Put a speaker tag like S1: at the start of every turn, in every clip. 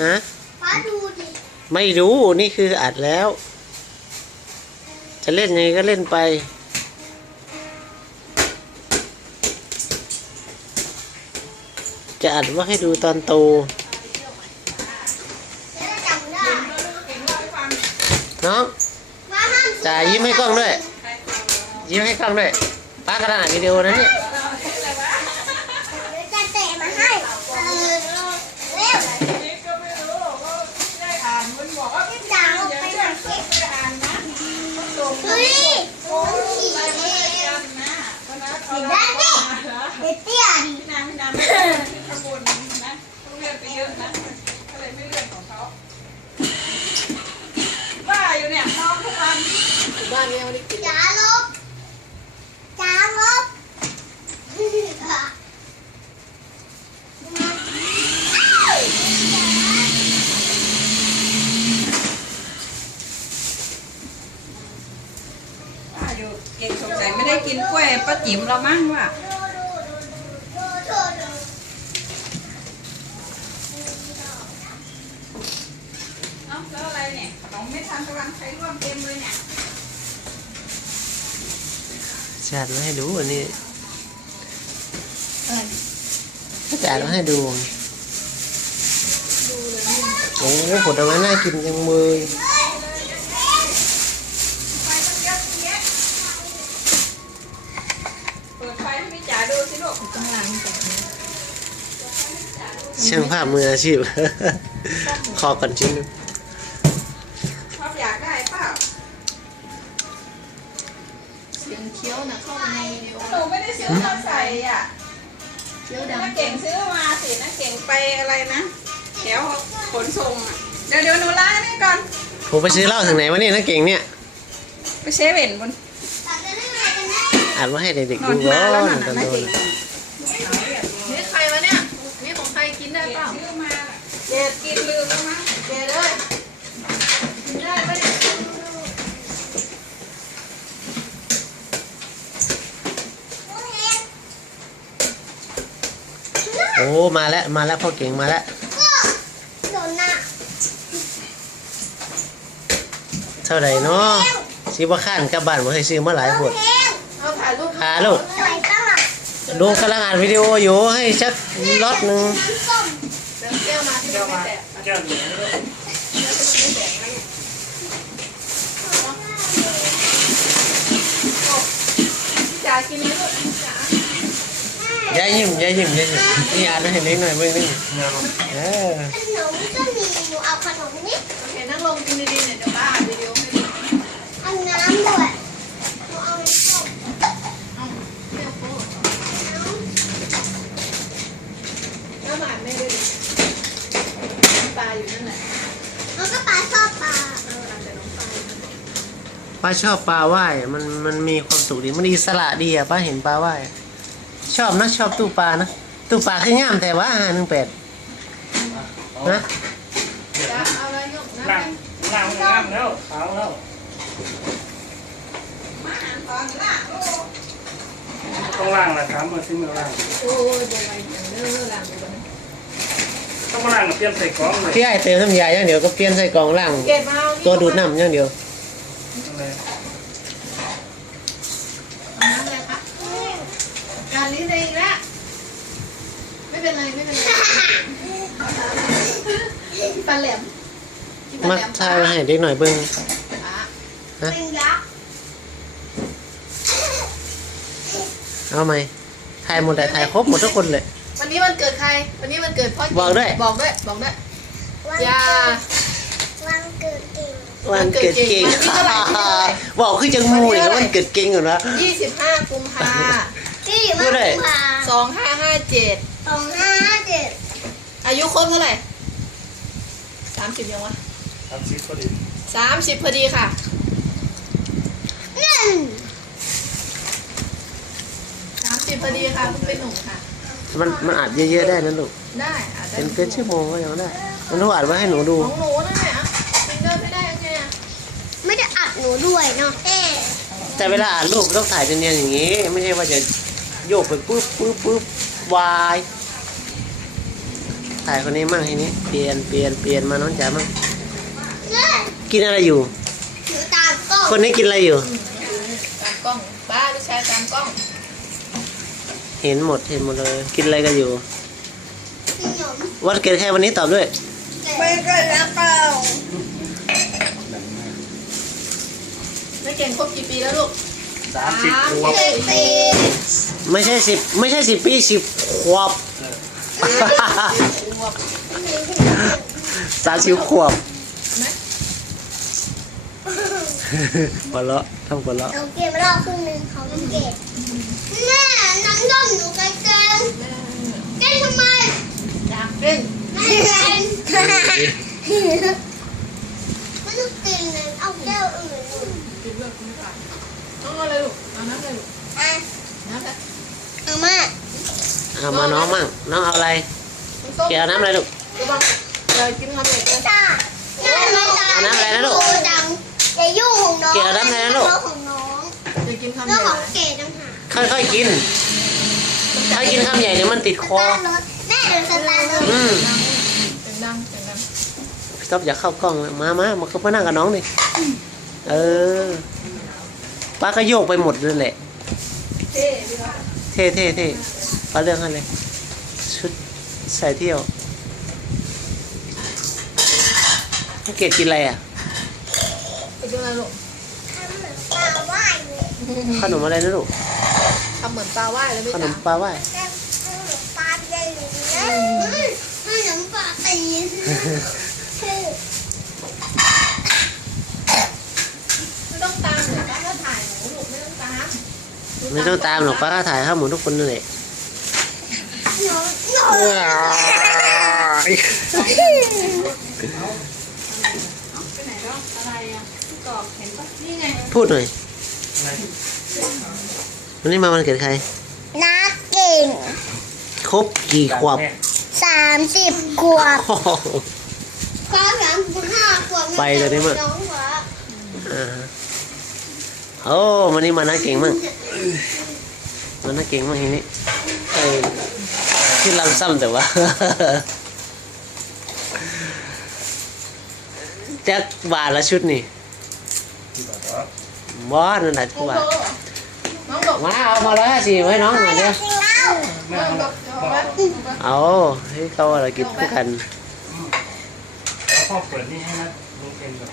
S1: ฮะ
S2: ป้าดูดิ
S1: ไม่รู้นี่คืออัดแล้ว จะเล่นยังไงก็เล่นไป จะอัดว่าให้ดูตอนโต
S2: จะได้จำได้
S1: น้อง
S2: ว่าห้าม
S1: จ่ายยิ้มให้กล้องด้วย ยิ้มให้กล้องด้วยป้ากระดาษวิดีโอนะเนี่ย
S2: เดี๋ยวจะเตะมาให้เออเร็ว
S3: นี่ก็ไม่รู้ว่าได้อ่านมันบอกว่า
S2: พี่จ๋าออกไปหน่อยสิ
S3: ได้อ่านนะมันส่ง
S2: เฮ้ยโอ้ยขี่
S3: ไป
S2: เอ
S3: ไม่ได้
S2: ง
S3: กันนะเพราะนั้นเอา
S2: ได้
S3: แล้ว
S2: ดิเด็กเตี้ยดิ
S3: พี่นางพี่นางไม่ได้ขึ้นข้างบนนะต้องเลื่อนไปเยอะนะก็เลยไม่เลื่อนของเขาบ้าอยู่เนี่ยนอนทุกวัน
S4: บ้านนี้ไม่ได้กิน
S2: จ๋าลบจ๋าลบ
S3: บ้าอยู่เก่งสงสัยไม่ได้กินกล้วยป้าจิ๋มเรามั้งว่ะ
S2: ดูดูดูดูดูดู
S3: เอ้าแล้วอะไรเนี่ยขนมไม่ทันกำลังใช้ร่วมเต็มเลยเนี่ย
S1: จะอัดมาให้ดูอันนี้จะอัดมาให้ดูโอ้โหผลไม้น่ากินจังเลย
S3: ไฟต้องเยอะแยะเปิดไฟให้พี่จ๋าดูสิลูก
S4: ต้องล้างก่อน
S1: ช่างภาพมืออาชีพ ขอก่อนชิ้นหนึง
S3: หนูไม่ได้ซื้อมาใส่อะ
S4: เคี้ยว
S3: น้า
S4: ดำ
S3: เก่งซื้อมาสิน้าเก่งไปอะไรนะแถวขนส่งอะเดี๋ยวเดี๋ยวหนูล้างนี่ก่อน
S1: ผมไปซื้อเหล้าถึงไหนวะเนี่ยนักเก่งเนี่ย
S3: ไปเซเว่นบน
S2: ตัดได้ไหมกันน
S1: อัดมาให้เด็ก
S3: น
S1: ๆ
S3: อ
S1: ดู
S3: น
S1: ก่อ
S3: มาแล้ว
S1: นตอน
S3: น้า
S1: โต
S3: เก่ง
S4: นี่ใครวะเนี่ย นี่ของใครกินได้เปล่า
S3: เจ็ดกินลืมแล้วมั้ง
S4: จเลยกินได้ปะเนี่ย
S1: โอ้มาแล้วมาแล้วพ่อเก่งมาแล้ว
S2: ก็โดนหน้า
S1: เท่าไหร่เนาะซื้อว่าข้านกลับบ้านมาให้ซื้อมาหลายขวด
S2: เพลง
S4: เอาถ่ายรูป
S1: หาลูก
S2: สวยตั้งอะ
S1: ลูกกำลังอ่านวิดีโออยู่ให้ชักล็อตหนึ่ง
S2: น้ำส้ม
S4: เติมแก้วมาที่มันไม่แตก
S1: เจ้าหญิง
S4: จ๋ากินไหมลูก จ๋า
S1: อย่ายิ้มยายิ้มยายิ้มนี่อ่านให้เล็กหน่อยเบิ่งนึงเออ
S2: ขนมก็มีหนูเอาขนมนี้
S4: โอเคนั่งลงกินดีๆเนี่ยเดี๋ยวป้าอ่าวิดีโอให้ดู
S2: เอาน้ำด้วยหนูเอาน้ำส้ม
S4: เอาไม่เอาโป๊ะแล้วหมานไม่ได้ปลาอยู่นั่นแหละ
S2: แล้วก็ปลาชอบปลา
S4: เอออานแต่น้องปลาอยู่นั่นแหละ
S1: ป้าชอบปลาว่ายมันมันมีความสุขดีมันอิสระดีอะป้าเห็นปลาว่าย ชอบนะชอบตู้ปลานะตู้ปลาคืองามแต่ว่าห้าหนึ่งแปดนะ
S4: จ๋าเอาอะไรลูกนะ
S5: นั่งนั่งนั่งแล้วขาวแล้ว
S3: มาอ่านตอนล่ะลูก
S5: ต้องล่างแหละถามมาซิมาล่าง
S4: โอ้ยบวอะไรอย่างเด้อหลังอยู่บน
S5: ต้องมาล่างกับเปลี่ยนใส่กล่องเลย
S1: พี่ไอเติมน้ำยาอย่างเดียวก็เปลี่ยนใส่กล่องล่าง
S4: เกดมาเอานี่
S1: ตัวดูดน้ำอย่างเดียว
S5: อะไร
S4: เอาน้ำอะไรคะการนี้เองละไม่ เป็นไรไม่เป็นไรปลาแหลมกินปลา
S1: มา
S4: แหลม
S1: ทายมาให้เด็กหน่อยเบิ่ง
S4: อะ
S2: เป็นยักษ์
S1: เอาไหมทายหมดแต่ทายครบหมดทุกคนเลย
S4: วันนี้วันเกิดใคร วันนี้วันเกิดพ่อ
S1: บอกด้วย
S4: บอกด้วย บอกด้วย
S2: วัน
S4: อย่า
S2: วันเกิดเก่ง
S1: วันเกิดเก่ง
S4: วันที่เท่าไหร่ที่เท่าไหร่
S1: บอกคือจังมูเลยวันเกิดเก่งเหรอวะ
S4: 25 กุมภา
S2: ที่
S1: พู
S2: มา
S1: ดเลย
S2: คุมภา
S4: สองห้าห้าเจ็ด
S2: สองห้าเจ็ด
S4: อายุครบเท่าไหร่สามสิบยังวะ
S5: ทำซิปพอดี
S4: สามสิบพอดีค่ะ
S2: หนึ่ง
S4: สามสิบพอดีค่ะเพิ่งเป็นหนุ่มค่ะ
S1: มันมันอัดเยอะๆได้นะลูก
S4: ได้อาจจะ
S1: เป็นเป็นชั่วโมงก็ยังได้ มันต้องอัดไว้ให้หนูดู
S4: ของหนูนั่นแหละฟิงเกอร์ไม่ได้ยังไงอะ
S2: ไม่ได้อัดหนูด้วยเนาะเอ๊ะ
S1: แต่เวลาอ่านรูปต้องถ่ายเนียนๆอย่างนี้ ไม่ใช่ว่าจะโยกไปปุ๊บปุ๊บปุ๊บ วายถ่ายคนนี้มั่งทีนี้เปลี่ยนเปลี่ยนเปลี่ยนมาน้องจ๋ามั่ง
S2: เน่ย
S1: กินอะไรอยู่
S2: หนูตามกล้อง
S1: คนนี้กินอะไรอยู่
S4: ตามกล้องป้าลูกชายตามกล้อง
S1: เห็นหมดเห็นหมดเลย กินอะไรกันอยู่
S2: ขนม
S1: วัดเกิดแค่วันนี้ตอบด้วย
S2: ไม่เกิดแล้วเปล่า
S4: ไม่เก่งครบกี่ปีแล้วลูก
S5: สามสิบขวบ
S2: เจ็ดปี
S1: ไม่ใช่สิบไม่ใช่สิบปีสิบขวบสามสิบขวบหัวเราะทำหัวเราะ
S2: เราเก็บรอบครึ่งหนึ่งเขาไม่เก็บแม่น้ำนมหนูกันเกินเต้นทำไม
S4: อยากเล่น
S2: ไม่เล่นไม่ต้องกินเลยเอาแก้วอื่น
S4: กินเลือดคุณไม่ผ่านน้องเอาอะไรลูกเอาน้ำอะไรลูก
S2: อะ
S4: น้ำอะไร
S2: เอามา
S1: เอามา น้องมั่งน้องเอาอะไร
S4: น้ำส้ม
S1: เกี่ยวน้ำอะไรลูก
S4: ระวังเลยกินทำอะไรกัน
S2: จ้าแม่มาตา
S1: เอาน้ำอะไรนะลูก
S2: ดังอย่ายุ่งของน้อง
S1: เกี่ยวน้ำอะไรนะลูก
S2: เรื่องของน้อง
S4: จะกินทำ
S2: เรื่อง
S4: อะไร
S2: ของเกดต่างหาก
S1: ค่อยๆกินถ้ากินคำใหญ่เดี๋ยวมันติดคอ
S2: สตาร์ทรถแม่เดี๋ยวสตาร์ทรถ
S1: อืม
S4: เสียงดังเสียงดัง
S1: พี่ต๊อบอยากเข้ากล้องนะมามามาเข้ามานั่งกับน้องดิเออป้าก็โยกไปหมดเลยแหละ
S4: เท่ดีว่ะ
S1: เท่เท่เท่ป้าเรื่องอะไรชุด ใส่เที่ยวเกดกินอะไรอะ
S4: ไปกินอะไรลูก
S2: ทำเหมือนปลาว่ายเลย
S1: ขนมอะไรนะลูก
S4: ทำเหมือนปลาว่ายเลยไม่
S1: ขน
S4: จ๋าม
S1: ปลาว่าย
S2: แต่ทำเหมือนปลาใหญ่เลยนะขนมปลาตีน
S4: ไม่ต้องตามหนูป้าก็ถ่ายหนูลูกไม่ต้องตาม
S1: ไม่ต้องตามหรอกป้าก็ถ่ายข้าวหมูทุกคนนั่นแหละ พูดหน่อยวันนี้มาวันเกิดใคร
S2: นักเก่ง
S1: ครบกี่ขวบ
S2: สามสิบขวบ
S1: โอ้โห
S2: สามสามสิบห้าขวบ
S1: ไปเลยนี่มั้ง
S2: น้องหัว
S1: อ่าโอ้วันนี้มานะเก่งมั่งมานะเก่งมั่งทีนี้ เออชื่อลำซ้ำแต่ว่าแจ็คบาทละชุดนี่บอสนั่นแหละ
S4: โอ้
S1: บา
S4: โห
S1: ท
S4: น้องบอก
S1: มาเอามาร้อยห้าสิบให้น้องหน่อยเดียว
S4: น้องบอกเดี๋ยวเอาไว้
S1: เอาให้เขาอะไรกินคู่กัน
S5: แล้วพ่อเปิดนี่ให้นะลุงเคนก่อน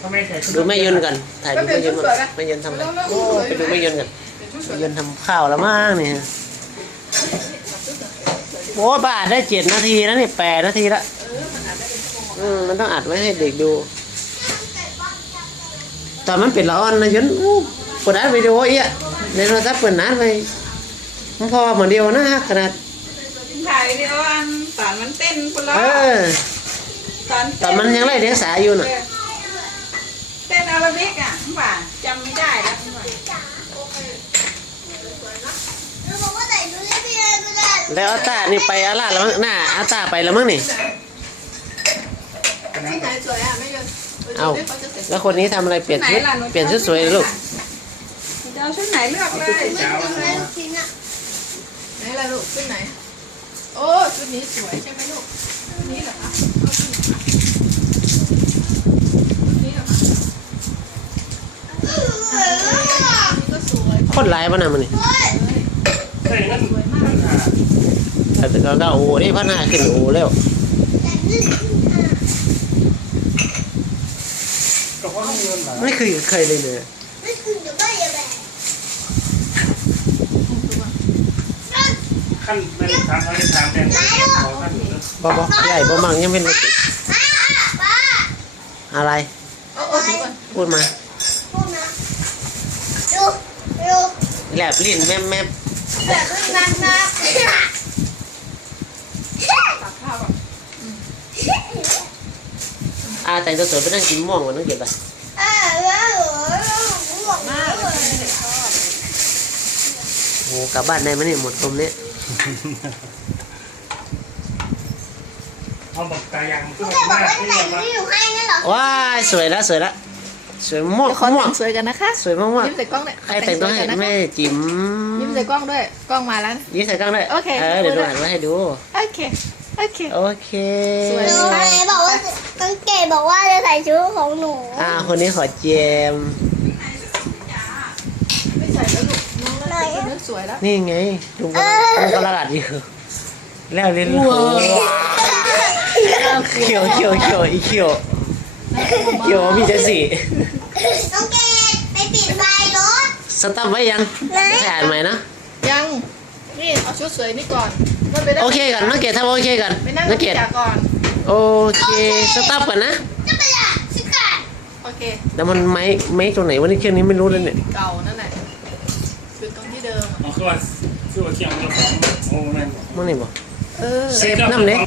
S5: ถ้าไม่ใส่ชุ
S1: ดูแม่ยนต์กันถ่ายดูแม่ยนต์ก่อนแม่ยนต์ทำอะไรโอ้ไปดูแม่ยนต์กัน
S4: เป็นชุดสว
S1: แม่
S4: ย
S1: ยนต์ทำข้าวแล้วมั้งเนี่ย โอ้บาทได้เจ็ดนาทีแล้วนี่แปดนาทีละอืมมันต้องอัดไว้ให้เด็กดู ตอนมันเป็นละอ่อนนะยนต์อู้เปิดอัดวิดีโอเอี้ยในโทรศัพท์เปิดนัดไปมันพอเหมือนเดียวนะขนาด
S3: ถ่ายวิดีโออันตอนมันเต้นคนละ
S1: เออ
S3: ตอน
S1: ตอนมันยังไล่เดียงสาอยู่น่ะ
S3: เต้นอาราบิกอะว่าจำไม่ได้แล้วว่า
S2: หนูบอกว่าใส่ชุดเรียนไม่ได้
S1: แล้วอาตานี่ไปอาล่าแล้วมั้งหน้าอาตาไปแล้วมั้งนี่
S4: ที่ไหนสวยอะไม่ยน
S1: เอ้า
S4: เขาจะเสร็จ
S1: แล้วคนนี้ทำอะไรเปลี่ยนชุดเปลี่ยนชุดสวยเลยลูก
S3: จะเอาชุดไหนเลือกเลย
S2: ไม่ถึงแล้วชิ้นอะ
S4: ไหนล่ะลูกชุดไหน โอ้ชุดนี้สวยใช่ไหมลูกชุดนี้เหรอคะชุดนี้เหรอคะนี่ก็สวย
S1: โคตรหลายป่ะนะมันนี่
S5: ใส่เงินพันห้า
S1: แต่ก็ก็โอ้นี่พันห้าขึ้นโอ้แล้ว
S5: ก็เพราะเงินหลาย
S1: ไม่เคยเคยเลยเลย
S2: ไม่คือจะไม่ยังไง
S5: ขั้นเป็นสามพันสามแดงสองพัน
S1: บ่บ่ใหญ่บ่มังยังเป็นอะไร
S4: อาเอาถึงก่อน
S1: พูดมา
S2: พูดนะดูดู
S1: แลบลิ้นแม่แม่
S2: แบบนักนัก
S3: ตัก ข้าวแบบ
S1: อาแต่งตัวสวยไปนั่งกินม่วงวันนั้นเก็บไป
S2: เออแล้วหมดมาก
S1: โอ้โหกลับบ้านได้ไหมเนี่ยหมดตมเนี้ย
S5: เขาบอกตายางมันก็
S2: แกบอก
S5: มาก
S2: ว่า
S5: ที่
S2: ใส่
S5: ว่า
S2: ที่อยู่ให้นั่นเหรอ
S1: ว้ายสวยแล้วสวยแล้วสวยม่วง
S4: เดี๋ยวขอ
S1: ม่ว
S4: แต่
S1: ง
S4: งสวยกันนะคะ
S1: สวยมาก
S4: ยิ้มใส่กล้องเลย
S1: ๆใครแต่งตัวให้แม่จิ๋ม
S4: ยิ้มใส่กล้องด้วยกล้องมาแล้ว
S1: ยิ้มใส่กล้องด้วย
S4: โอเค
S1: เออเดี๋ยวดูอ่านไว้ให้ดู
S4: โอเค โโอเค
S1: โอเค
S4: สวย
S2: หนูไหนบอกว่าน้องเกดบอกว่าจะใส่ชุดของหนู
S1: อ่าคนนี้ขอแจม
S4: ไม่ใส่แล้วลูกน้องแล้วใส่ชุดนั้นสวยแล้ว
S1: นี่ไงลุงกำลังลุงกำลังอัดอยู่แล้วเล่นโอ้เขียวเขียวเขียวอีเขียวเขียวมีแต่สี
S2: น้องเกดไปปิดไฟรถ
S1: สตัมไว้ยังถ่ายใหม่นะ
S4: ยัง นี่เอาชุดสวยนี่ก่อนมันไปได้
S1: โอเคกันน้องเกดทำโอเคกัน
S4: ไปนั่ง
S1: น้องเกด
S4: จ่าก่อน
S1: โอเคสตัมกันนะ
S2: จะไปละสิกา
S4: โอเค
S1: แต่มันไม้ไม้ตรงไหนวะนี่เครื่องนี้ไม่รู้เลยเนี่ย
S4: เก่านั่นแหละคือตรงที่เดิมอะ
S5: เอาคือว่าคือว่าเที่ยงเราของโอ้นั่น
S1: มันนี่บอก
S4: เออ
S1: เซฟน้ำเด้
S5: เ